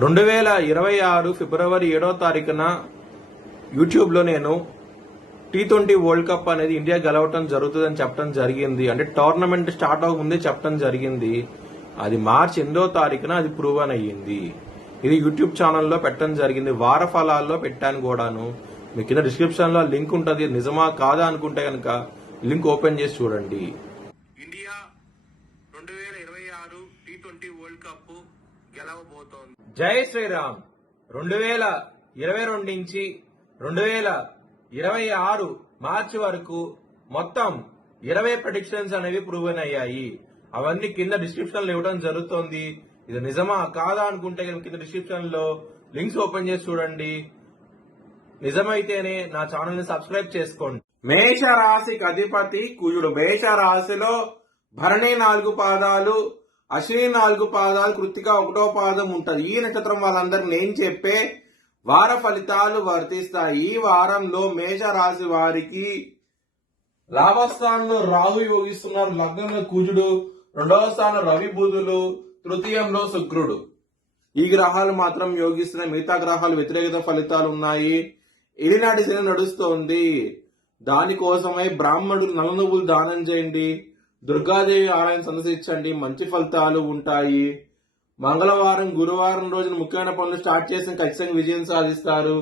2026 ఫిబ్రవరి 7వ తారీఖున యూట్యూబ్లో నేను T20 వరల్డ్ కప్ అనేది ఇండియా గెలవటం జరుగుతుందని చెప్పడం జరిగింది. అంటే టోర్నమెంట్ స్టార్ట్ అవ్వకముందే చెప్పడం జరిగింది. అది మార్చి 8వ తారీఖున అది ప్రూవన్ అయ్యింది. ఇది యూట్యూబ్ ఛానల్లో పెట్టడం జరిగింది. వార ఫలాల్లో పెట్టాను కూడాను. మీ కింద డిస్క్రిప్షన్ లో లింక్ ఉంటుంది. నిజమా కాదా అనుకుంటే కనుక లింక్ ఓపెన్ చేసి చూడండి. ఇండియా 2026 T20 వరల్డ్ కప్ గెలవబోతోంది. జై శ్రీరామ్. 2022 నుంచి 2026 మార్చి వరకు మొత్తం 20 ప్రెడిక్షన్స్ అనేవి ప్రూవెన్ అయ్యాయి. అవన్నీ కింద డిస్క్రిప్షన్ లో ఇవ్వడం జరుగుతోంది. ఇది నిజమా కాదా అనుకుంటే కింద డిస్క్రిప్షన్ లో లింక్స్ ఓపెన్ చేసి చూడండి. నిజమైతేనే నా ఛానల్ ని సబ్స్క్రైబ్ చేసుకోండి. మేష రాశికి అధిపతి కుజుడు. మేష రాశిలో భరణి 4 పాదాలు, అశ్విని 4 పాదాలు, కృత్తిక 1వ పాదం ఉంటది. ఈ నక్షత్రం వాళ్ళందరికి నేను చెప్పే వార ఫలితాలు వర్తిస్తాయి. ఈ వారంలో మేష రాశి వారికి లాభస్థానంలో రాహు యోగిస్తున్నారు. లగ్నంలో కుజుడు, 2వ స్థానంలో రవి బుధులు, తృతీయంలో శుక్రుడు. ఈ గ్రహాలు మాత్రం యోగిస్తున్నాయి. మిగతా గ్రహాలు వ్యతిరేకత ఫలితాలు ఉన్నాయి. ఇలినాటి శని నడుస్తోంది. దానికోసమై బ్రాహ్మణుడు నల్ల నువ్వులు దానం చేయండి. దుర్గాదేవి ఆలయం సందర్శించండి. మంచి ఫలితాలు ఉంటాయి. మంగళవారం, గురువారం రోజున ముఖ్యమైన పనులు స్టార్ట్ చేసిన ఖచ్చితంగా విజయం సాధిస్తారు.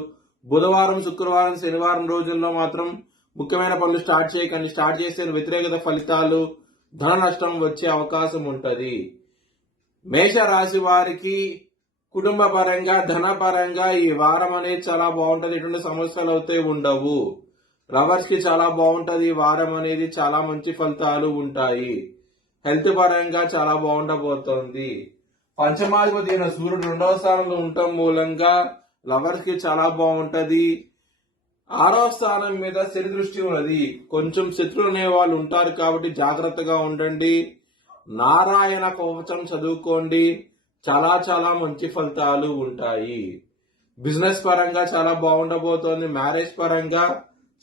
బుధవారం, శుక్రవారం, శనివారం రోజుల్లో మాత్రం ముఖ్యమైన పనులు స్టార్ట్ చేయకండి. స్టార్ట్ చేసే వ్యతిరేకత ఫలితాలు, ధన నష్టం వచ్చే అవకాశం ఉంటది. మేష రాశి వారికి కుటుంబ పరంగా, ధన పరంగా ఈ వారం అనేది చాలా బాగుంటది. ఎటువంటి సమస్యలు అయితే ఉండవు. లవర్స్ కి చాలా బాగుంటది. ఈ వారం అనేది చాలా మంచి ఫలితాలు ఉంటాయి. హెల్త్ పరంగా చాలా బాగుండబోతోంది. పంచమాధిపతి అయిన సూర్యుడు 2వ స్థానంలో ఉండటం మూలంగా లవర్స్ కి చాలా బాగుంటది. 6వ స్థానం మీద శని దృష్టి ఉన్నది. కొంచెం శత్రువులు అనే వాళ్ళు ఉంటారు కాబట్టి జాగ్రత్తగా ఉండండి. నారాయణ కవచం చదువుకోండి. చాలా చాలా మంచి ఫలితాలు ఉంటాయి. బిజినెస్ పరంగా చాలా బాగుండబోతోంది. మ్యారేజ్ పరంగా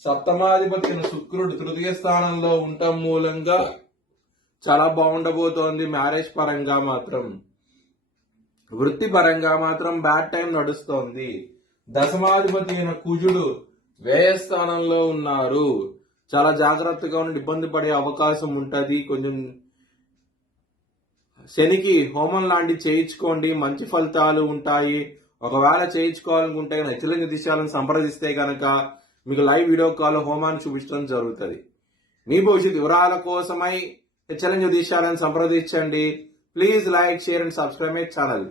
సప్తమాధిపతి అయిన శుక్రుడు తృతీయ స్థానంలో ఉండటం మూలంగా చాలా బాగుండబోతోంది. మ్యారేజ్ పరంగా మాత్రం, వృత్తి పరంగా మాత్రం బ్యాడ్ టైం నడుస్తోంది. దశమాధిపతి అయిన కుజుడు వ్యయ స్థానంలో ఉన్నారు. చాలా జాగ్రత్తగా ఉండి ఇబ్బంది పడే అవకాశం ఉంటది. కొంచెం శనికి హోమం లాంటివి చేయించుకోండి. మంచి ఫలితాలు ఉంటాయి. ఒకవేళ చేయించుకోవాలనుకుంటే హెచ్చరిక దిశాలను సంప్రదిస్తే కనుక మీకు లైవ్ వీడియో కాల్ హోమాన్ని చూపించడం జరుగుతుంది. మీ భవిష్యత్ వివరాల కోసమై హెచ్చరిక దిశాలను సంప్రదించండి. Please like, share and subscribe my channel.